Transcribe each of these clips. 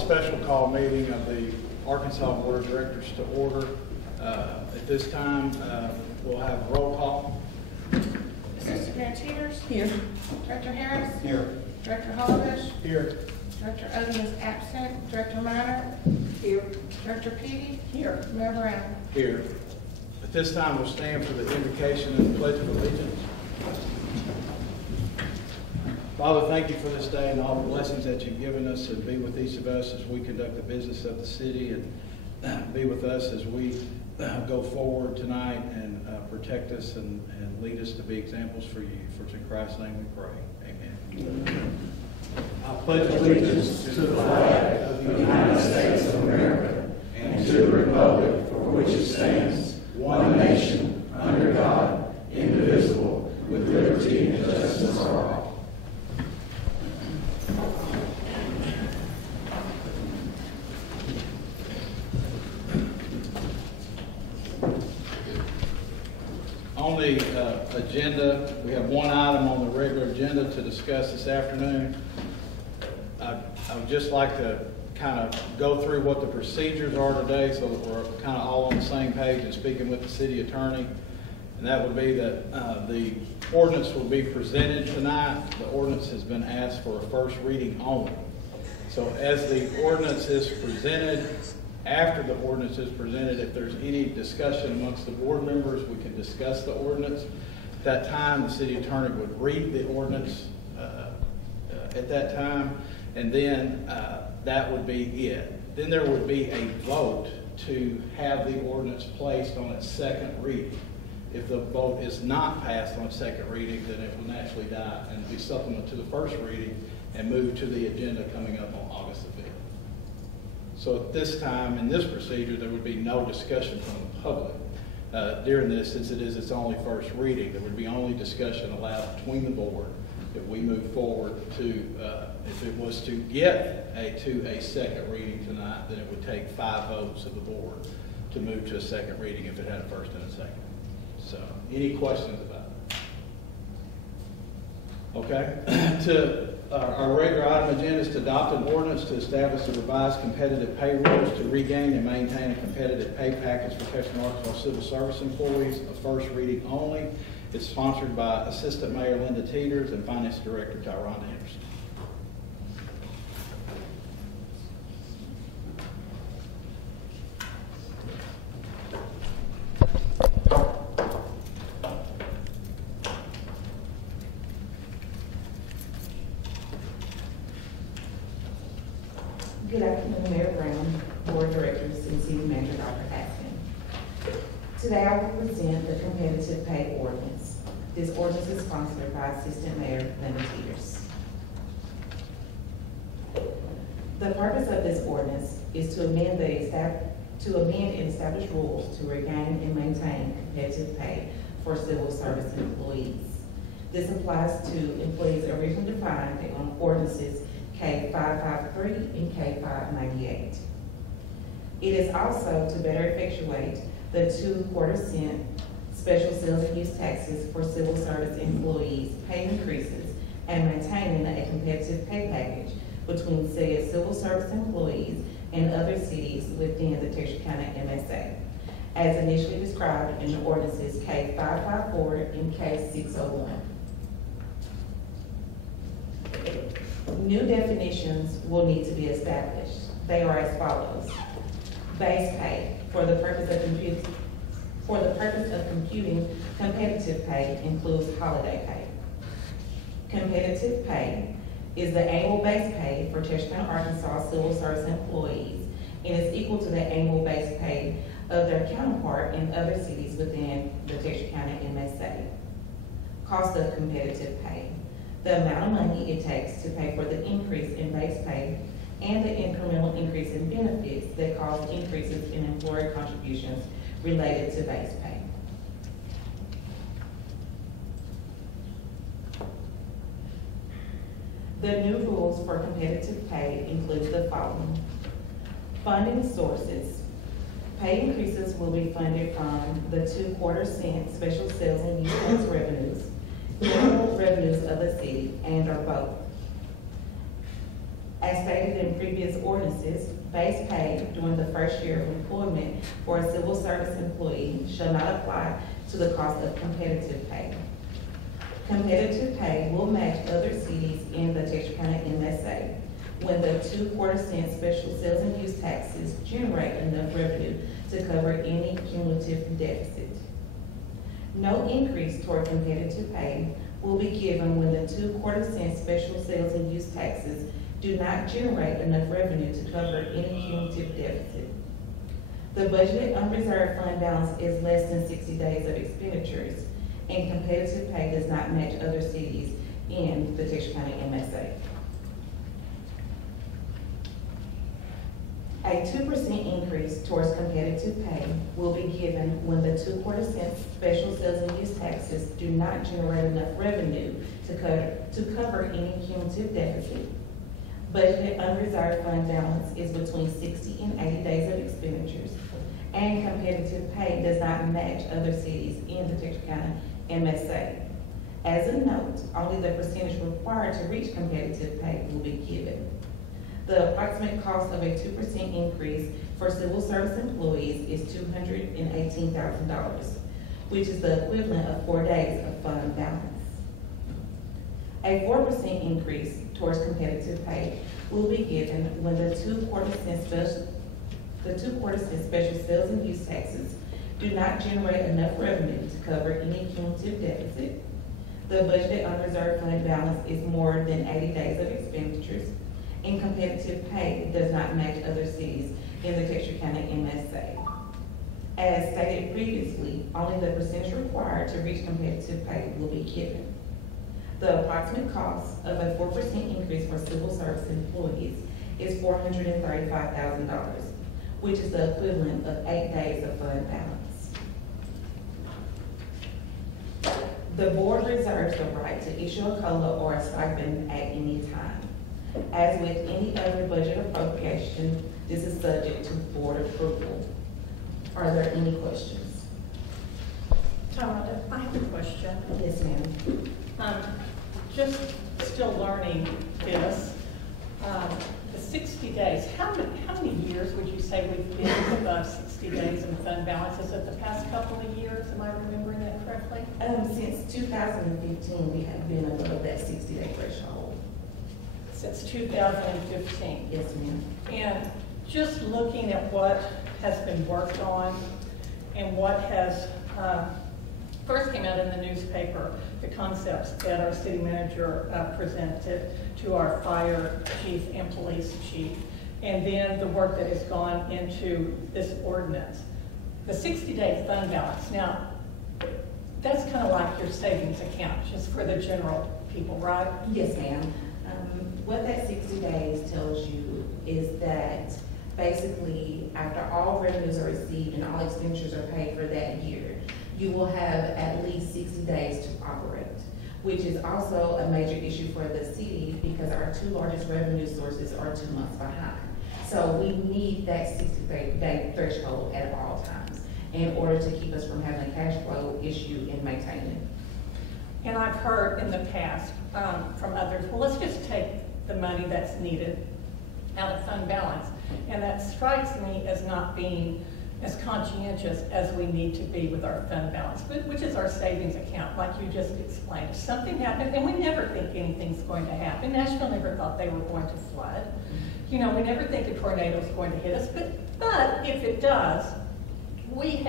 special call meeting of the Arkansas Board of Directors to order. At this time, we'll have roll call. Assistant Mayor Teeters. Here. Director Harris. Here. Director Holovish. Here. Director Odom is absent. Director Minor. Here. Director Petey. Here. Mayor Brown. Here. At this time, we'll stand for the invocation of the Pledge of Allegiance. Father, thank you for this day and all the blessings that you've given us, and be with each of us as we conduct the business of the city, and be with us as we go forward tonight, and protect us and lead us to be examples for you. For it's in Christ's name we pray. Amen. I pledge allegiance to the flag of the United States of America and to the republic for which it stands, one nation, under God, indivisible, with liberty and justice for all. On the agenda, we have one item on the regular agenda to discuss this afternoon. I would just like to kind of go through what the procedures are today so that we're kind of all on the same page and speaking with the city attorney. And that would be that the ordinance will be presented tonight. The ordinance has been asked for a first reading only. So as the ordinance is presented, after the ordinance is presented, if there's any discussion amongst the board members, we can discuss the ordinance. At that time, the city attorney would read the ordinance at that time, and then that would be it. Then there would be a vote to have the ordinance placed on its second reading. If the vote is not passed on second reading, then it will naturally die and be supplemented to the first reading and move to the agenda coming up on August the 5th. So at this time, in this procedure, there would be no discussion from the public during this, since it is its only first reading. There would be only discussion allowed between the board if we move forward to, if it was to get to a second reading tonight, then it would take 5 votes of the board to move to a second reading if it had a first and a second. So, any questions about it? Okay. Our regular item agenda is to adopt an ordinance to establish the revised competitive pay rules to regain and maintain a competitive pay package for Texas Arkansas civil service employees, a first reading only. It's sponsored by Assistant Mayor Linda Teeters and Finance Director Tyrone Henderson. Good afternoon, Mayor Brown, Board Directors, and City Manager Dr. Askin. Today I will present the competitive pay ordinance. This ordinance is sponsored by Assistant Mayor Linda Teeters. The purpose of this ordinance is to amend and establish rules to regain and maintain competitive pay for civil service employees. This applies to employees originally defined on ordinances K553 and K598. It is also to better effectuate the 2.25 cent special sales and use taxes for civil service employees pay increases and maintaining a competitive pay package between said civil service employees and other cities within the Texarkana MSA, as initially described in the ordinances K554 and K601. New definitions will need to be established. They are as follows. Base pay for the purpose of computing competitive pay includes holiday pay. Competitive pay is the annual base pay for Texarkana, Arkansas civil service employees and is equal to the annual base pay of their counterpart in other cities within the Texarkana MSA. Cost of competitive pay. The amount of money it takes to pay for the increase in base pay and the incremental increase in benefits that cause increases in employer contributions related to base pay. The new rules for competitive pay include the following. Funding sources. Pay increases will be funded from the 2.25 cent special sales and use tax revenues, general revenues of the city, and or both. As stated in previous ordinances, base pay during the first year of employment for a civil service employee shall not apply to the cost of competitive pay. Competitive pay will match other cities in the Texarkana MSA when the 2.25 special sales and use taxes generate enough revenue to cover any cumulative deficit. No increase toward competitive pay will be given when the 2.25 special sales and use taxes do not generate enough revenue to cover any cumulative deficit. The budgeted unreserved fund balance is less than 60 days of expenditures, and competitive pay does not match other cities in the Texarkana MSA. A 2% increase towards competitive pay will be given when the 2.25 special sales and use taxes do not generate enough revenue to cover any cumulative deficit. Budgeted unreserved fund balance is between 60 and 80 days of expenditures, and competitive pay does not match other cities in the Texarkana MSA. As a note, only the percentage required to reach competitive pay will be given. The approximate cost of a 2% increase for civil service employees is $218,000, which is the equivalent of 4 days of fund balance. A 4% increase towards competitive pay will be given when the 2.25 special sales and use taxes do not generate enough revenue to cover any cumulative deficit. The budgeted unreserved fund balance is more than 80 days of expenditures, and competitive pay does not match other cities in the Texarkana MSA. As stated previously, only the percentage required to reach competitive pay will be given. The approximate cost of a 4% increase for civil service employees is $435,000, which is the equivalent of 8 days of fund balance. The board reserves the right to issue a COLA or a stipend at any time. As with any other budget appropriation, this is subject to board approval. Are there any questions? Tara, I have a question. Yes, ma'am. Just still learning this. The 60 days, how many years would you say we've been above 60 days in fund balance? Is it the past couple of years? Am I remembering that correctly? Since 2015, we have been above that 60-day threshold. Since 2015. Yes, ma'am. And just looking at what has been worked on and what has first came out in the newspaper, the concepts that our city manager presented to our fire chief and police chief, and then the work that has gone into this ordinance. The 60-day fund balance, now, that's kind of like your savings account, just for the general people, right? Yes, ma'am. What that 60 days tells you is that basically after all revenues are received and all expenditures are paid for that year, you will have at least 60 days to operate, which is also a major issue for the city because our two largest revenue sources are 2 months behind. So we need that 60-day threshold at all times in order to keep us from having a cash flow issue and maintain it. And I've heard in the past from others, well, let's just take the money that's needed out of fund balance. And that strikes me as not being as conscientious as we need to be with our fund balance, which is our savings account, like you just explained. If something happened, and we never think anything's going to happen. Nashville never thought they were going to flood. You know, we never think a tornado is going to hit us, but if it does, we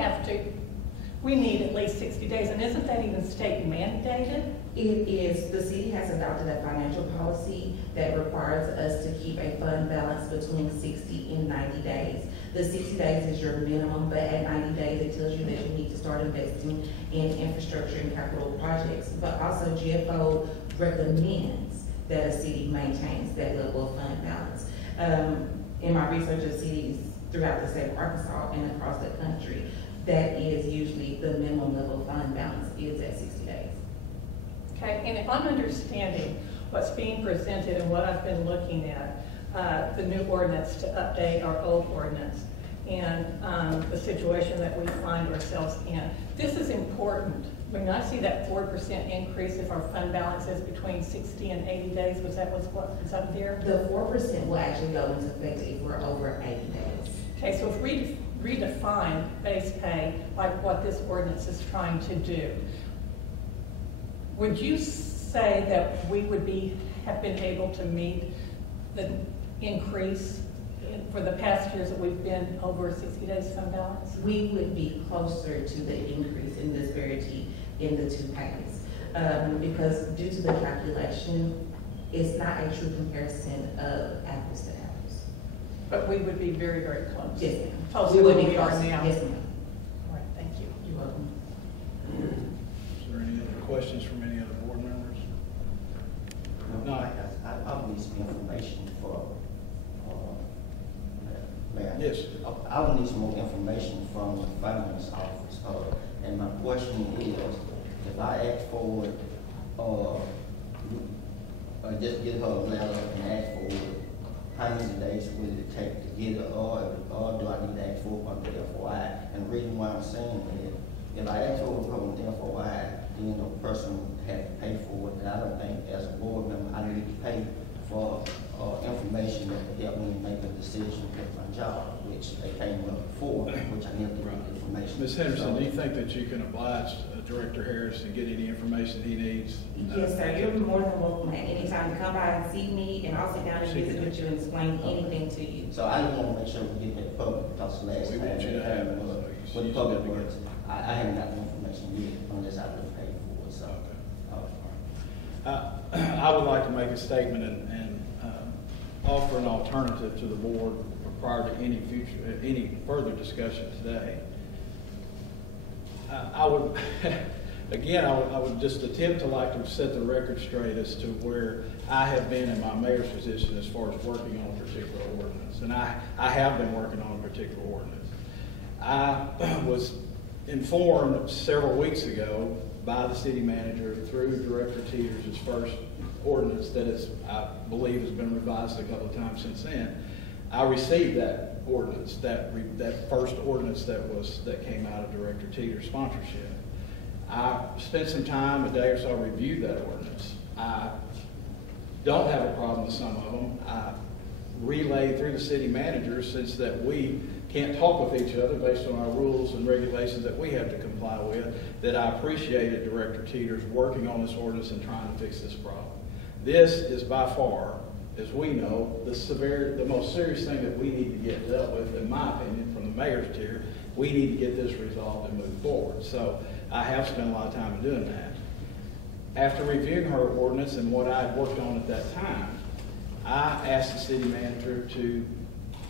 need at least 60 days, and isn't that even state mandated? It is. The city has adopted a financial policy that requires us to keep a fund balance between 60 and 90 days. The 60 days is your minimum, but at 90 days, it tells you that you need to start investing in infrastructure and capital projects. But also GFO recommends that a city maintains that level of fund balance. In my research of cities throughout the state of Arkansas and across the country, that is usually the minimum level of fund balance is at 60 days. Okay, and if I'm understanding what's being presented and what I've been looking at, the new ordinance to update our old ordinance, and the situation that we find ourselves in. This is important. When I see that 4% increase if our fund balance is between 60 and 80 days, was that what's up there? The 4% will actually go into effect if we're over 80 days. Okay, so if we redefine base pay like what this ordinance is trying to do, would you say that we would have been able to meet the increase for the past years that we've been over 60 days fund balance? We would be closer to the increase in disparity in the two payments. Because due to the calculation, it's not a true comparison of apples to apples. But we would be very, very close. Yes, ma'am. Closer We would than be we are closer. now. Yes, ma'am. All right, thank you. You're welcome. Is there any other questions from any other board members? No. I would need some information for, Mayor. Yes. I would need some more information from the finance office. And my question is, if I ask for it, just get her a letter and ask for it, how many days would it take to get it, or do I need to ask for it from the FOI? And the reason why I'm saying that, if I ask for it from the FOI, then the person had to pay for it, and I don't think as a board member, I need to pay for information that could help me make a decision with my job, which they came up before, which I need to get information. Ms. Henderson, do you think that you can oblige Director Harris and get any information he needs? Yes, sir. You're more than welcome at any time to come by and see me, and I'll sit down and visit with you and explain anything to you. So I just want to make sure we get that public, because last We time want you to have it, so you with should public have to get works, I haven't got the information yet unless I would pay for it, so. I would like to make a statement and offer an alternative to the board prior to any further discussion today. I would, again, I would just attempt to like to set the record straight as to where I have been in my mayor's position as far as working on a particular ordinance. And I have been working on a particular ordinance. I was informed several weeks ago by the city manager through Director Teeters' first ordinance that I believe has been revised a couple of times since then. I received that ordinance, that first ordinance that came out of Director Teeters' sponsorship. I spent some time, a day or so, reviewed that ordinance. I don't have a problem with some of them. I relayed through the city manager, since that we can't talk with each other based on our rules and regulations that we have to comply with, that I appreciated Director Teeters working on this ordinance and trying to fix this problem. This is by far, as we know, the most serious thing that we need to get dealt with, in my opinion, from the mayor's tier. We need to get this resolved and move forward. So I have spent a lot of time in doing that. After reviewing her ordinance and what I had worked on at that time, I asked the city manager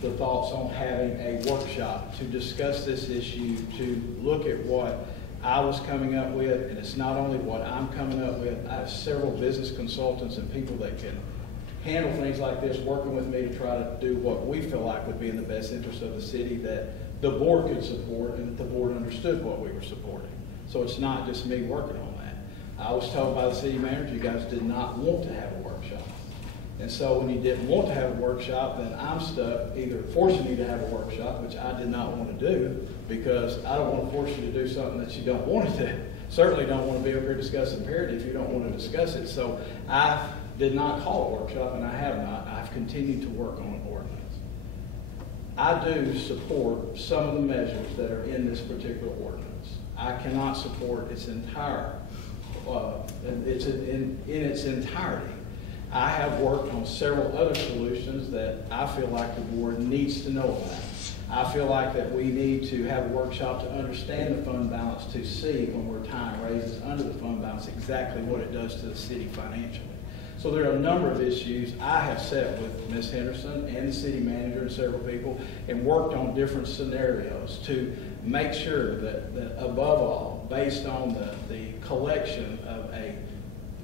the thoughts on having a workshop to discuss this issue, to look at what I was coming up with, and it's not only what I'm coming up with. I have several business consultants and people that can handle things like this, working with me to try to do what we feel like would be in the best interest of the city, that the board could support and that the board understood what we were supporting. So it's not just me working on that. I was told by the city manager, you guys did not want to have a workshop. And so when you didn't want to have a workshop, then I'm stuck either forcing you to have a workshop, which I did not want to do, because I don't want to force you to do something that you don't want to do. Certainly don't want to be over here discussing parity if you don't want to discuss it. So I did not call a workshop, and I have not. I've continued to work on an ordinance. I do support some of the measures that are in this particular ordinance. I cannot support its entire, in its entirety. I have worked on several other solutions that I feel like the board needs to know about. I feel like that we need to have a workshop to understand the fund balance, to see when we're tying raises under the fund balance exactly what it does to the city financially. So there are a number of issues I have sat with Ms. Henderson and the city manager and several people and worked on different scenarios to make sure that above all, based on the collection of a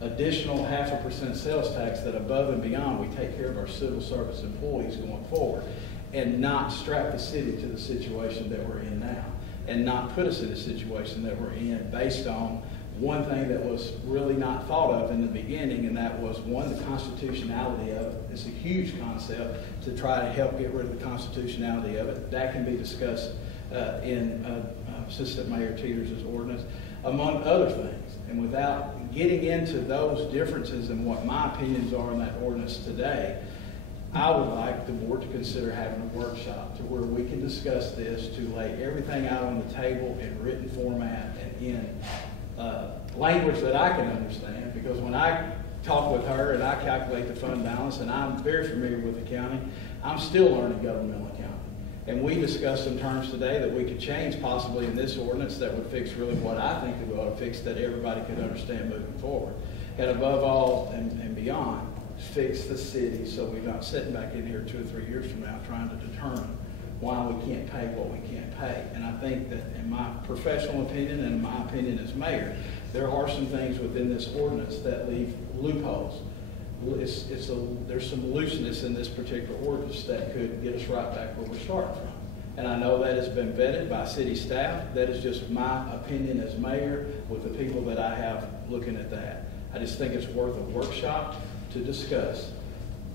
additional 0.5% sales tax, that above and beyond we take care of our civil service employees going forward and not strap the city to the situation that we're in now and not put us in the situation that we're in based on one thing that was really not thought of in the beginning, and that was, one, the constitutionality of it. It's a huge concept to try to help get rid of the constitutionality of it. That can be discussed in Assistant Mayor Teeters' ordinance, among other things. And without getting into those differences and what my opinions are on that ordinance today, I would like the board to consider having a workshop to where we can discuss this, to lay everything out on the table in written format and in language that I can understand. Because when I talk with her and I calculate the fund balance, and I'm very familiar with accounting, I'm still learning governmental accounting. And we discussed some terms today that we could change possibly in this ordinance that would fix really what I think that we ought to fix, that everybody could understand moving forward. And above all and beyond, fix the city so we're not sitting back in here 2 or 3 years from now trying to determine why we can't pay what we can't pay. And I think that in my professional opinion and in my opinion as mayor, there are some things within this ordinance that leave loopholes. There's some looseness in this particular ordinance that could get us right back where we're starting from. And I know that has been vetted by city staff. That is just my opinion as mayor with the people that I have looking at that. I just think it's worth a workshop to discuss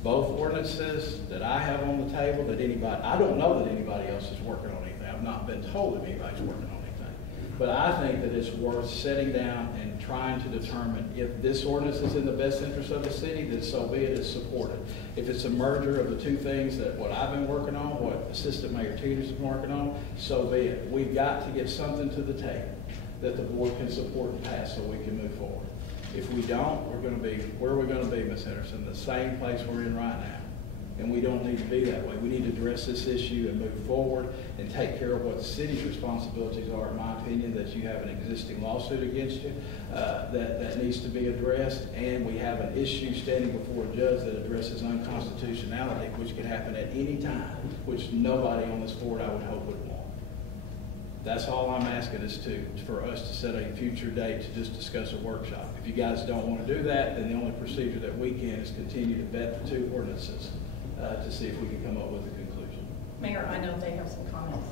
both ordinances that I have on the table, that anybody, I don't know that anybody else is working on anything. I've not been told that anybody's working on anything. But I think that it's worth sitting down and trying to determine if this ordinance is in the best interest of the city, then so be it, it's supported. If it's a merger of the two things, that what I've been working on, what Assistant Mayor Teeters has been working on, so be it. We've got to get something to the table that the board can support and pass so we can move forward. If we don't, we're going to be, where are we going to be, Ms. Henderson? The same place we're in right now. And we don't need to be that way. We need to address this issue and move forward and take care of what the city's responsibilities are, in my opinion, that you have an existing lawsuit against you that needs to be addressed, and we have an issue standing before a judge that addresses unconstitutionality, which can happen at any time, which nobody on this board, I would hope, would want. That's all I'm asking is for us to set a future date to just discuss a workshop. If you guys don't want to do that, then the only procedure that we can is continue to vet the two ordinances to see if we can come up with a conclusion. Mayor, I know they have some comments.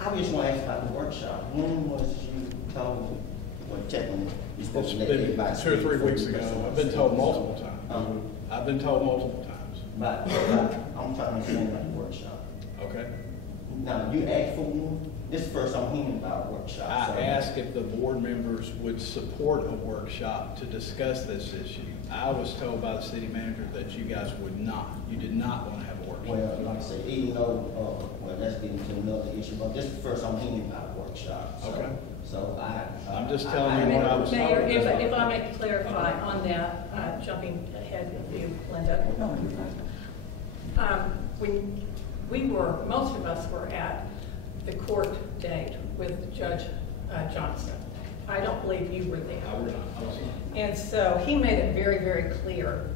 I just want to ask about the workshop. When was you told, well, technically, you're supposed It's to let been everybody 2 or 3 speak weeks before ago. you I've been told multiple times. I've been told multiple times. But I'm trying to understand about the workshop. Okay? Now, you asked for one? This is the first I'm hearing about a workshop. I asked if the board members would support a workshop to discuss this issue. I was told by the city manager that you guys would not. You did not want to have a workshop. Well, like I said, even though, well, let's get into another issue, but this is the first I'm hearing about a workshop. So, Okay. So I'm just telling you what I was told. Mayor, if I may clarify on that, jumping ahead of you, Linda. Most of us were at the court date with Judge Johnson. I don't believe you were there. I was not. And so he made it very, very clear.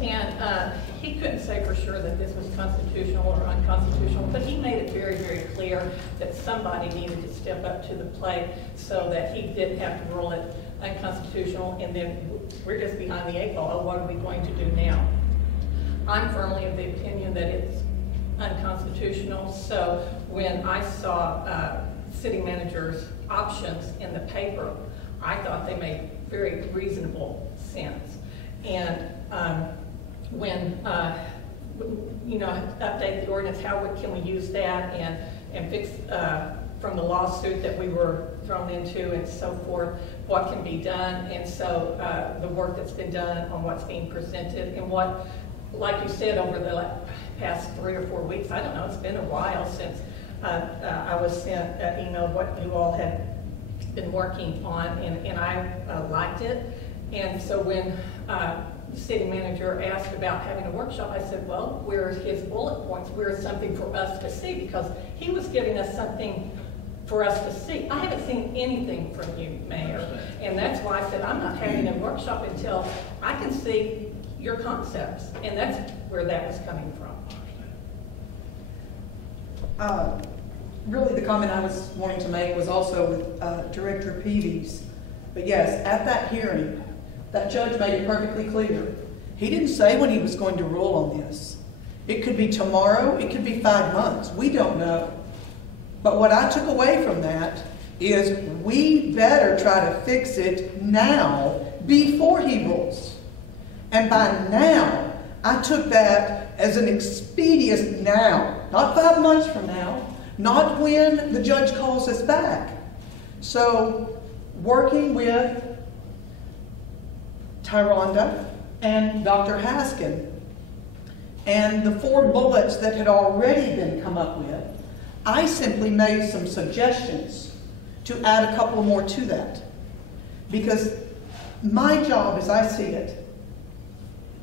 And he couldn't say for sure that this was constitutional or unconstitutional, but he made it very, very clear that somebody needed to step up to the plate so that he didn't have to rule it unconstitutional, and then we're just behind the 8 ball. Oh, what are we going to do now? I'm firmly of the opinion that it's unconstitutional. So when I saw city manager's options in the paper, I thought they made very reasonable sense. And when update the ordinance, how can we use that and fix from the lawsuit that we were thrown into and so forth, what can be done, and so the work that's been done on what's being presented and what, like you said, over the past 3 or 4 weeks, I don't know, it's been a while since I was sent an email of what you all had been working on, and I liked it. And so when the city manager asked about having a workshop, I said, well, where's his bullet points? Where's something for us to see? Because he was giving us something for us to see. I haven't seen anything from you, Mayor. And that's why I said I'm not having a workshop until I can see your concepts. And that's where that was coming from. Really, the comment I was wanting to make was also with Director Peavy's. But yes, at that hearing, that judge made it perfectly clear. He didn't say when he was going to rule on this. It could be tomorrow, it could be 5 months. We don't know. But what I took away from that is we better try to fix it now before he rules. And by now, I took that as an expedient now, not 5 months from now, not when the judge calls us back. So, working with Tyronda and Dr. Haskin, and the 4 bullets that had already been come up with, I simply made some suggestions to add a couple more to that. Because my job, as I see it,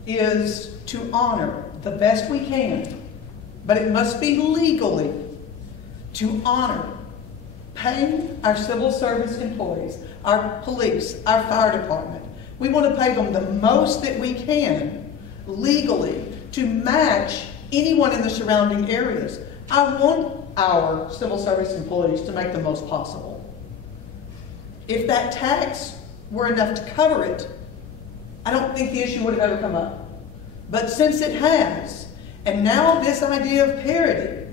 is to honor the best we can, but it must be legally, to honor paying our civil service employees, our police, our fire department. We want to pay them the most that we can legally to match anyone in the surrounding areas. I want our civil service employees to make the most possible. If that tax were enough to cover it, I don't think the issue would have ever come up. But since it has, and now this idea of parity,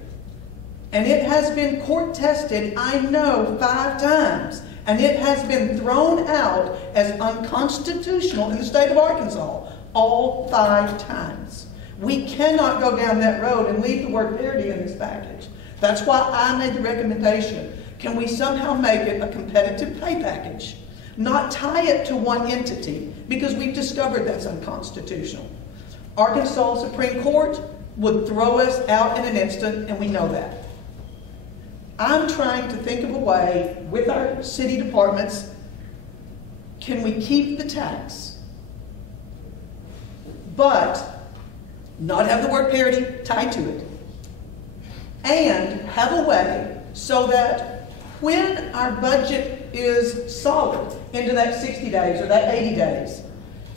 and it has been court tested, I know, 5 times, and it has been thrown out as unconstitutional in the state of Arkansas all 5 times. We cannot go down that road and leave the word parity in this package. That's why I made the recommendation. Can we somehow make it a competitive pay package? Not tie it to one entity, because we've discovered that's unconstitutional. Arkansas Supreme Court would throw us out in an instant, and we know that. I'm trying to think of a way with our city departments, can we keep the tax, but not have the word parity tied to it, and have a way so that when our budget is solid into that 60 days or that 80 days,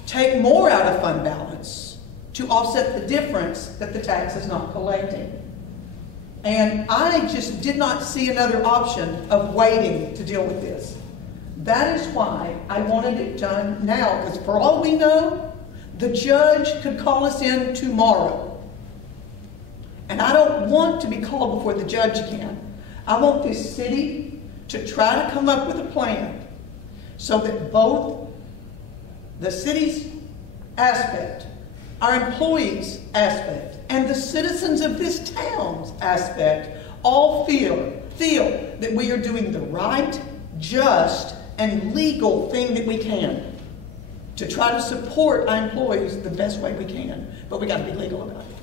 take more out of fund balance to offset the difference that the tax is not collecting. And I just did not see another option of waiting to deal with this. That is why I wanted it done now, because for all we know, the judge could call us in tomorrow. And I don't want to be called before the judge again. I want this city to try to come up with a plan so that both the city's aspect, our employees' aspect, and the citizens of this town's aspect all feel that we are doing the right, just, and legal thing that we can to try to support our employees the best way we can. But we got to be legal about it.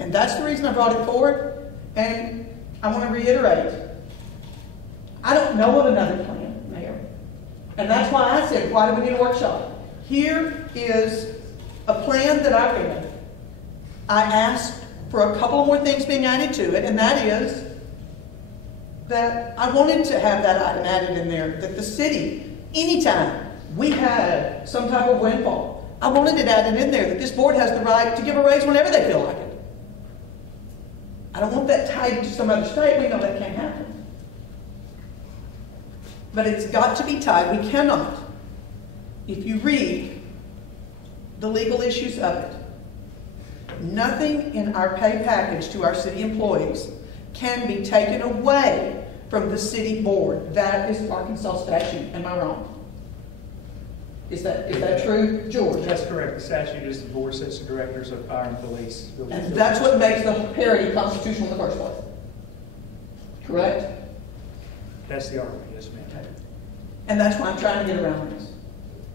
And that's the reason I brought it forward. And I want to reiterate, I don't know of another plan, Mayor. And that's why I said, why do we need a workshop? Here is a plan that I read. I asked for a couple more things being added to it, and that is that I wanted to have that item added in there, that the city, anytime we had some type of windfall, I wanted it added in there that this board has the right to give a raise whenever they feel like it. I don't want that tied to some other state. We know that can't happen. But it's got to be tied. We cannot. If you read the legal issues of it, nothing in our pay package to our city employees can be taken away from the city board. That is Arkansas statute. Am I wrong? Is that true, George? That's correct. The statute is the board sets the directors of fire and police. And that's what makes the parity constitutional in the first place. Correct? That's the argument, yes, ma'am. And that's why I'm trying to get around this.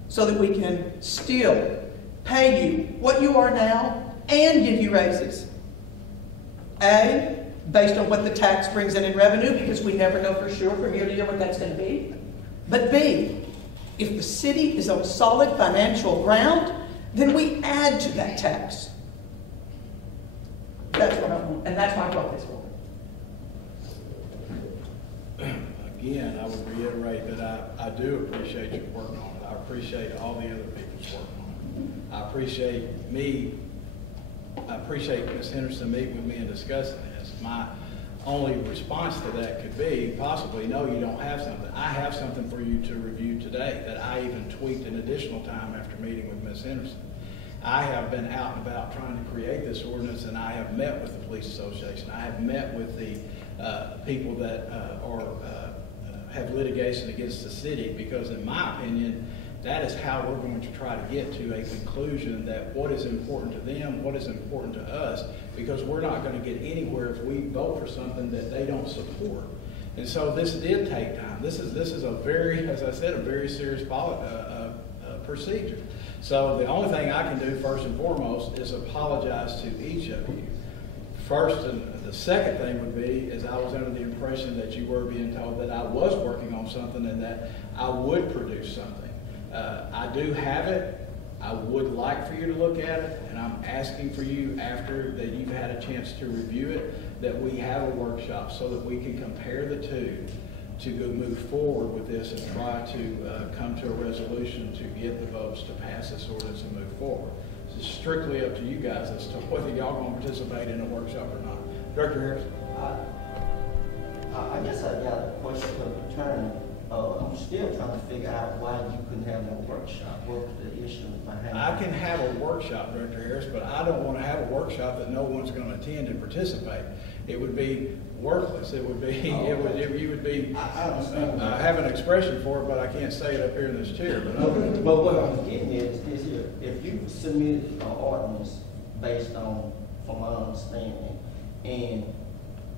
So that we can still pay you what you are now and give you raises. A, based on what the tax brings in revenue, because we never know for sure from year to year what that's going to be. But B, if the city is on solid financial ground, then we add to that tax. That's what I want, and that's why I brought this forward. Again, I would reiterate that I do appreciate your work on it. I appreciate all the other people's work on it. I appreciate Ms. Henderson meeting with me and discussing this. My only response to that could be possibly, no, you don't have something. I have something for you to review today that I even tweaked an additional time after meeting with Ms. Henderson. I have been out and about trying to create this ordinance, and I have met with the police association. I have met with the people that are have litigation against the city, because in my opinion, that is how we're going to try to get to a conclusion that what is important to them, what is important to us, because we're not going to get anywhere if we vote for something that they don't support. And so this did take time. This is a very, as I said, a very serious procedure. So the only thing I can do first and foremost is apologize to each of you. First, and the second thing would be, is I was under the impression that you were being told that I was working on something and that I would produce something. I do have it. I would like for you to look at it, and I'm asking for you, after that you've had a chance to review it, that we have a workshop so that we can compare the two to go move forward with this and try to come to a resolution to get the votes to pass this ordinance and move forward. It's strictly up to you guys as to whether y'all going to participate in a workshop or not. Director Harris? I guess I got a question of the attorney. I'm still trying to figure out why you couldn't have no workshop. What was the issue behind it? I can have a workshop, Director Harris, but I don't want to have a workshop that no one's going to attend and participate. It would be worthless. It would be, you would be, I have an expression for it, but I can't say it up here in this chair. But what I'm getting at is here, if you submitted an ordinance based on, from my understanding, and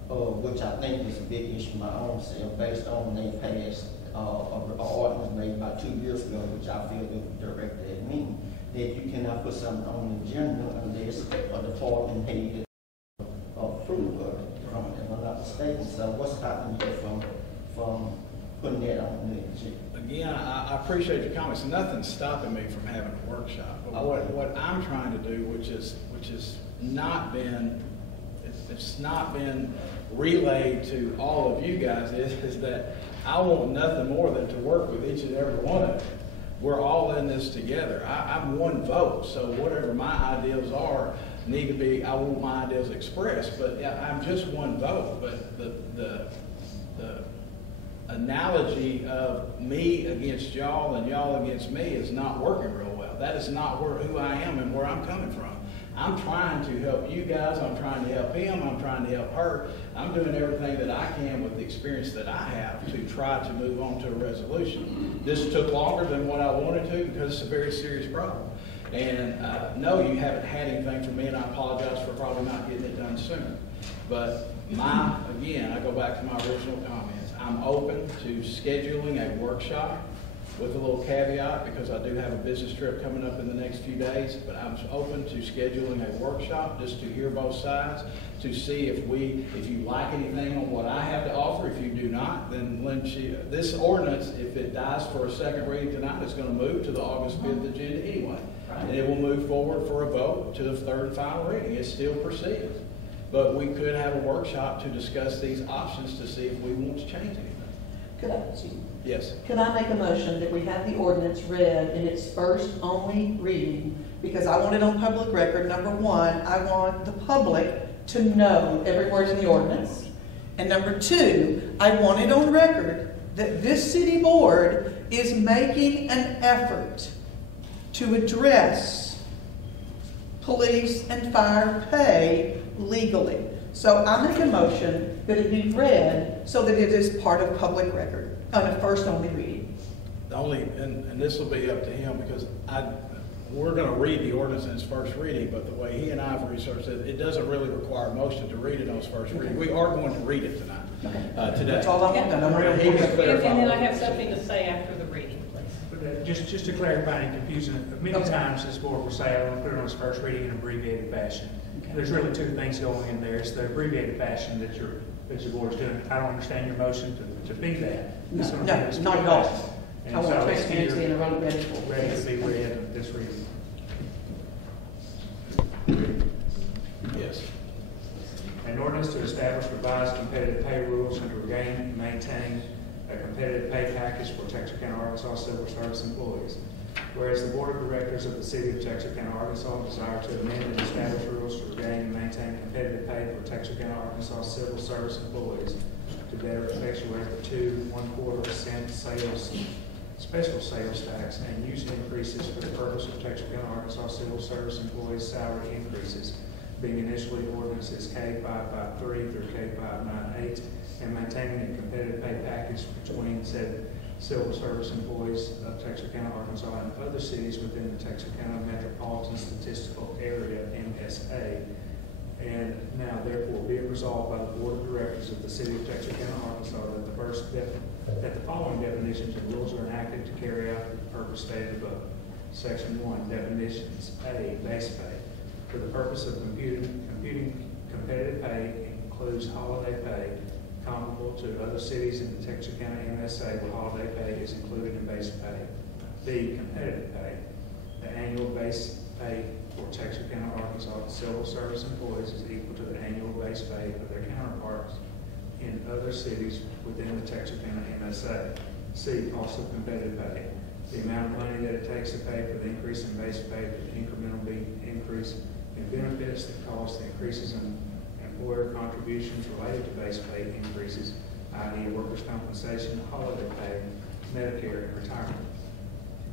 which I think is a big issue my own self, based on they passed an ordinance made about 2 years ago, which I feel was directed at me, that you cannot put something on the agenda unless a department head approve of it, if I'm not mistaken. So what's stopping you from putting that on the agenda? Again, I appreciate your comments. Nothing's stopping me from having a workshop. But what I'm trying to do, which has not been, it's not been relayed to all of you guys, is that I want nothing more than to work with each and every one of you. We're all in this together. I'm one vote, so whatever my ideals are need to be, I want my ideas expressed, but yeah, I'm just one vote. But the analogy of me against y'all and y'all against me is not working real well. That is not who I am and where I'm coming from. I'm trying to help you guys. I'm trying to help him. I'm trying to help her. I'm doing everything that I can with the experience that I have to try to move on to a resolution. This took longer than what I wanted to because it's a very serious problem. And no, you haven't had anything from me, and I apologize for probably not getting it done sooner. But again, I go back to my original comments. I'm open to scheduling a workshop with a little caveat, because I do have a business trip coming up in the next few days, but I'm open to scheduling a workshop just to hear both sides, to see if you like anything on what I have to offer. If you do not, then this ordinance, if it dies for a second reading tonight, it's going to move to the August 5th agenda anyway. Right. And it will move forward for a vote to the third and final reading. It's still proceeding. But we could have a workshop to discuss these options to see if we want to change anything. Yes. Could I make a motion that we have the ordinance read in its first only reading? Because I want it on public record. Number one, I want the public to know every word in the ordinance. And number two, I want it on record that this city board is making an effort to address police and fire pay legally. So I make a motion that it be read so that it is part of public record on a first only reading. And this will be up to him, because we're going to read the ordinance in its first reading, but the way he and I have researched it, it doesn't really require a motion to read it on its first reading. We are going to read it tonight, today. That's all I want done. He can clarify. And then I have something to say after the reading, please. Just to clarify and confusing, many times this board will say, I want to put it on its first reading in abbreviated fashion. Okay. There's really two things going in there. It's the abbreviated fashion that your board is doing. I don't understand your motion to be that. No, not at all. I want transparency and a road ready for ready to be read in this reading. Yes. An ordinance to establish revised competitive pay rules and to regain and maintain a competitive pay package for Texarkana, Arkansas civil service employees. Whereas the Board of Directors of the City of Texarkana, Arkansas desire to amend and establish rules to regain and maintain competitive pay for Texarkana, Arkansas civil service employees to better effectuate the 2 1/4 cent special sales tax and use increases for the purpose of Texarkana, Arkansas civil service employees' salary increases, being initially ordinances K553 through K598 and maintaining a competitive pay package between said civil service employees of Texarkana, Arkansas, and other cities within the Texarkana Metropolitan Statistical Area, MSA. And now therefore be it resolved by the Board of Directors of the City of Texarkana, Arkansas, that the following definitions and rules are enacted to carry out the purpose stated above. Section 1, definitions. A, base pay. For the purpose of computing competitive pay includes holiday pay comparable to other cities in the Texarkana MSA where holiday pay is included in base pay. B, competitive pay. The annual base pay for Texarkana, Arkansas civil service employees is equal to the annual base pay of their counterparts in other cities within the Texarkana MSA. C, cost of competitive pay. The amount of money that it takes to pay for the increase in base pay, for the incremental increase in benefits, the cost, the increases in employer contributions related to base pay increases, i.e. workers' compensation, holiday pay, Medicare, and retirement.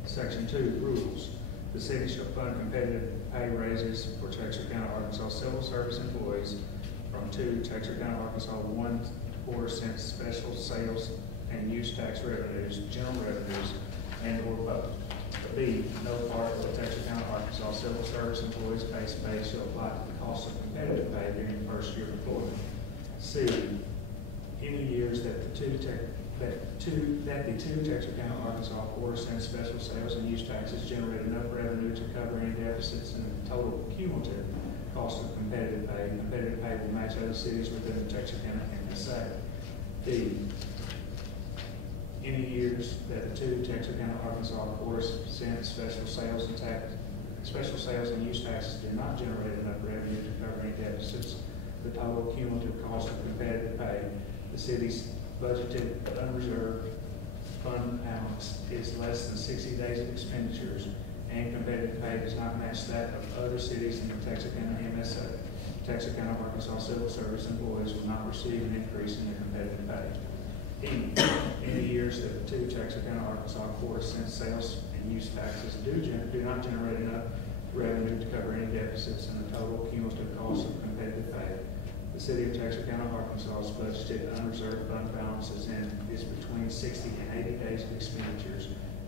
Section 2, rules. The city shall fund competitive pay raises for Texarkana, Arkansas civil service employees from 2 Texarkana, Arkansas 1 cent special sales and use tax revenues, general revenues, and or both. B, no part of the Texarkana, Arkansas civil service employees' base pay shall apply to the cost of competitive pay during the first year of employment. C, any years that the 2 Texarkana, Arkansas 4 cent special sales and use taxes generate enough revenue to cover any deficits in the total cumulative cost of competitive pay. Competitive pay will match other cities within the Texarkana MSA. D, any years that the 2 Texarkana, Arkansas 4 cent special sales and use taxes do not generate enough revenue to cover any deficits, the total cumulative cost of competitive pay, the city's budgeted unreserved fund balance is less than 60 days of expenditures, and competitive pay does not match that of other cities in the Texarkana MSA. Texarkana, Arkansas civil service employees will not receive an increase in their competitive pay. E, any years that the 2 Texarkana, Arkansas 4 cent sales and use taxes do not generate enough revenue to cover any deficits in the total cumulative cost of competitive pay, the city of Texarkana, Arkansas's budgeted unreserved fund balance is between 60 and 80 days of expenditures,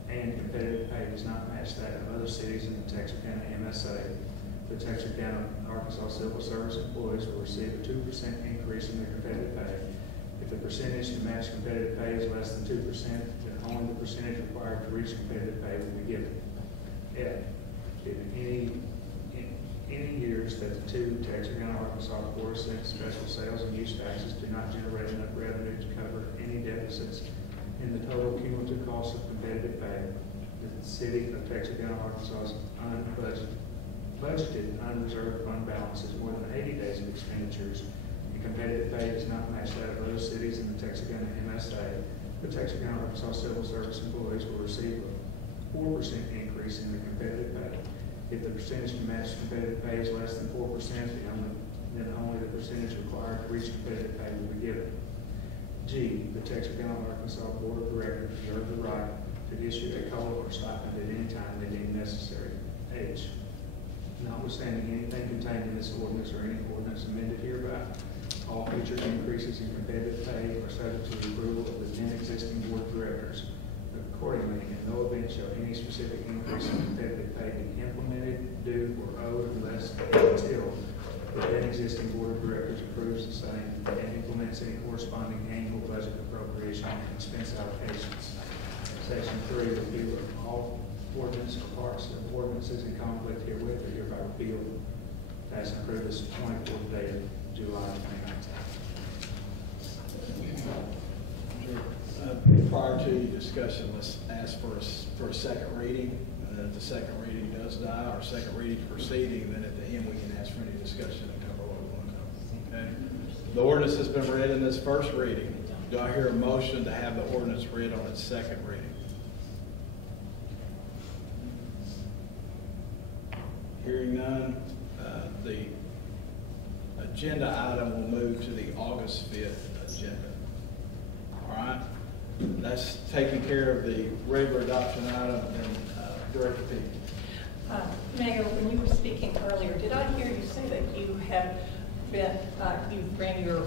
and competitive pay does not match that of other cities in the Texarkana MSA. The Texarkana, Arkansas civil service employees will receive a 2% increase in their competitive pay. If the percentage to match competitive pay is less than 2%, then only the percentage required to reach competitive pay will be given. F, in any years that the 2 Texarkana, Arkansas 4 cent special sales and use taxes do not generate enough revenue to cover any deficits in the total cumulative cost of competitive pay, the city of Texarkana, Arkansas's budgeted unreserved fund balance is more than 80 days of expenditures, and competitive pay does not match that of other cities in the Texarkana MSA, the Texarkana, Arkansas civil service employees will receive a 4% increase in the competitive pay. If the percentage to match competitive pay is less than 4%, then only the percentage required to reach competitive pay will be given. G, the Texarkana, Arkansas Board of Directors reserve the right to issue a COLA or stipend at any time they deem necessary. H, notwithstanding anything contained in this ordinance or any ordinance amended hereby, all future increases in competitive pay are subject to the approval of the then existing Board of Directors. Accordingly, in no event shall any specific increase in competitive pay be implemented, due, or owed unless until the then existing Board of Directors approves the same and implements any corresponding annual budget appropriation and expense allocations. Section 3, review of all ordinance or parts of ordinances in conflict herewith are hereby repealed. As approved this 24th day of July 2019. Prior to discussion, let's ask for a second reading. If the second reading does die, or second reading proceeding, then at the end we can ask for any discussion and cover what we want to cover. Okay. The ordinance has been read in this first reading. Do I hear a motion to have the ordinance read on its second reading? Hearing none, the agenda item will move to the August 5th agenda. All right? That's taking care of the regular adoption item and Director Peavy. Mayor, when you were speaking earlier, did I hear you say that you have been, you've ran your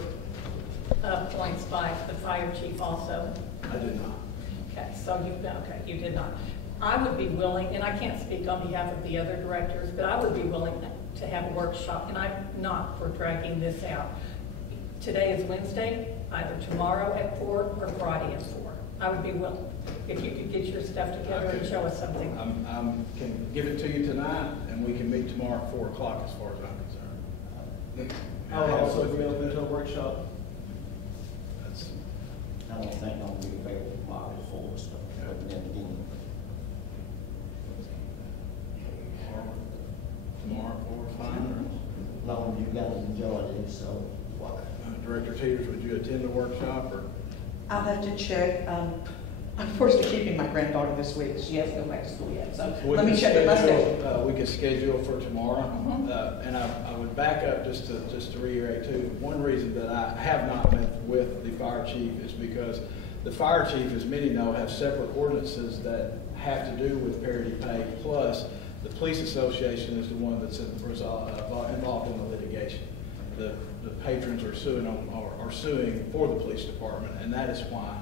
points by the fire chief also? I did not. Okay, so you did not. I would be willing, and I can't speak on behalf of the other directors, but I would be willing to have a workshop, and I'm not for dragging this out. Today is Wednesday, either tomorrow at 4 or Friday at 4. I would be willing, if you could get your stuff together and show us something. Can give it to you tonight, and we can meet tomorrow at 4 o'clock as far as I'm concerned. I'll also be open to a workshop. That's- I don't think I'm gonna be available tomorrow for stuff, but then again, Tomorrow, 4, fine. long as you got a majority, so why? Director Teeters, would you attend the workshop, or? I'll have to check. I'm forced to keeping my granddaughter this week. She hasn't gone back to school yet, so We let me can check with my schedule. We can schedule for tomorrow. Mhm. And I would back up just to reiterate too, one reason that I have not met with the fire chief is because the fire chief, as many know, have separate ordinances that have to do with parity pay, plus the police association is the one that's involved in the litigation. The patrons are suing for the police department, and that is why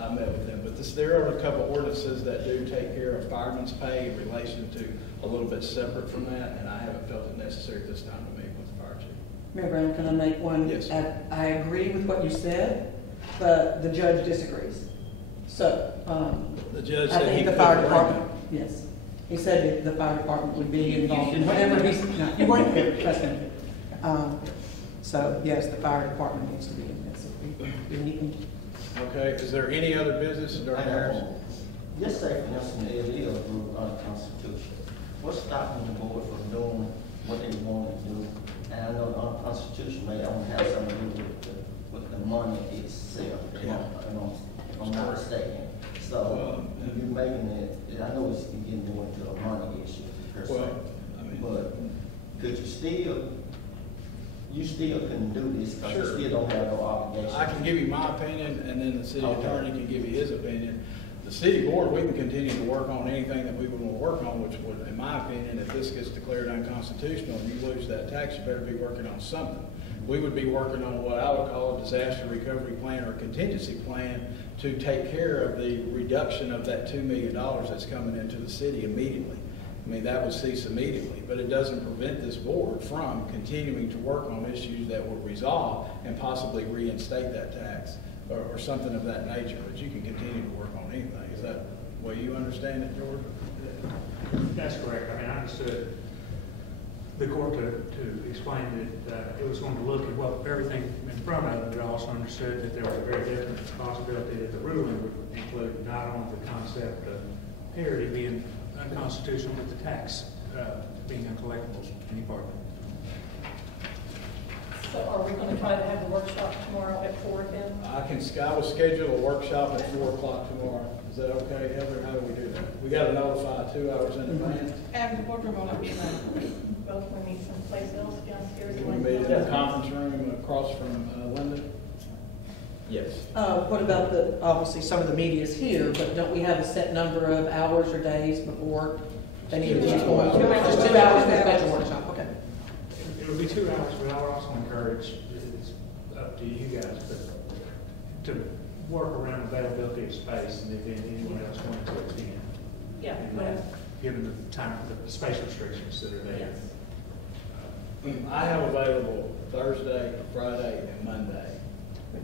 I met with them. But there are a couple ordinances that do take care of firemen's pay in relation to a little bit separate from that, and I haven't felt it necessary at this time to meet with the fire chief. Mayor Brown, can I make one? Yes. I agree with what you said, but the judge disagrees. So, The judge I said he think the couldn't fire bring department, them. yes. He said that the fire department would be involved in whatever he's, no, you weren't here, that's him. So, yes, the fire department needs to be in this. We can- Okay, is there any other business, I Director Harris? Just say, for instance, the illegal group unconstitutional. What's stopping the board from doing what they want to do? And I know the unconstitutional may only have something to do with the money itself, if I'm not mistaken. So, you're making it, I know it's getting more into a money issue per se. Well, I mean- But could you still couldn't do this because Sure. you still don't have no obligation? I can give you my opinion, and then the city Okay. attorney can give you his opinion. The city board, we can continue to work on anything that we would want to work on, which would, in my opinion, if this gets declared unconstitutional and you lose that tax, you better be working on something. We would be working on what I would call a disaster recovery plan or contingency plan to take care of the reduction of that $2 million that's coming into the city immediately. I mean, that would cease immediately, but it doesn't prevent this board from continuing to work on issues that will resolve and possibly reinstate that tax or something of that nature, but you can continue to work on anything. Is that the way you understand it, George? That's correct. I mean, I understood the court to explain that it was going to look at everything in front of it, but also understood that there was a very different possibility that the ruling would include not only the concept of parity being unconstitutional, but the tax being uncollectible in any part of it. So are we going to try to have the workshop tomorrow at 4 then? I will schedule a workshop at 4 o'clock tomorrow. Is that okay, Heather? How do we do that? We got to notify 2 hours in advance. And the boardroom will not be available. Both we meet someplace else downstairs? Can we meet in the conference room across from Linden? Yes. What about obviously some of the media is here, but don't we have a set number of hours or days before they need to be going? 2 hours. Just 2 hours for the special workshop, okay. It would be 2 hours, but I would also encourage, it's up to you guys, but to work around availability of space and if anyone else wanted to attend. Yeah, And well, given the time, the space restrictions that are there. yes. I have available Thursday, Friday, and Monday.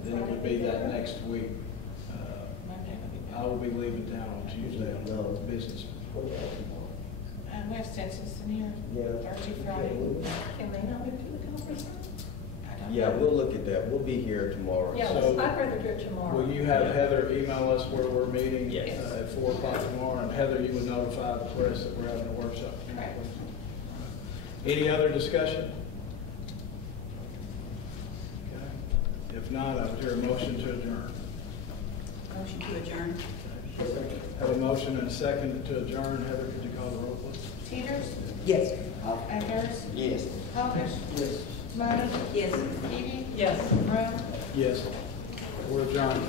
Then it would be that next week. Monday will be I will be leaving town on Tuesday on business. We have census in here, Thursday, Friday. Can they not move to the conference room? I don't Yeah, know. we'll look at that. We'll be here tomorrow. Yeah, So- I'd rather do it tomorrow. Will you have Heather email us where we're meeting? Yes. At 4 o'clock tomorrow, and Heather, you would notify the press that we're having a workshop. Right. Any other discussion? Okay. If not, I would hear a motion to adjourn. Motion to adjourn. Have a motion and a second to adjourn. Heather, could you call the roll, please? Teeters, Yes. Harris, Yes. Hawkish, Yes. Money, Yes. Edie, Yes. Rowe. Yes. We're adjourned.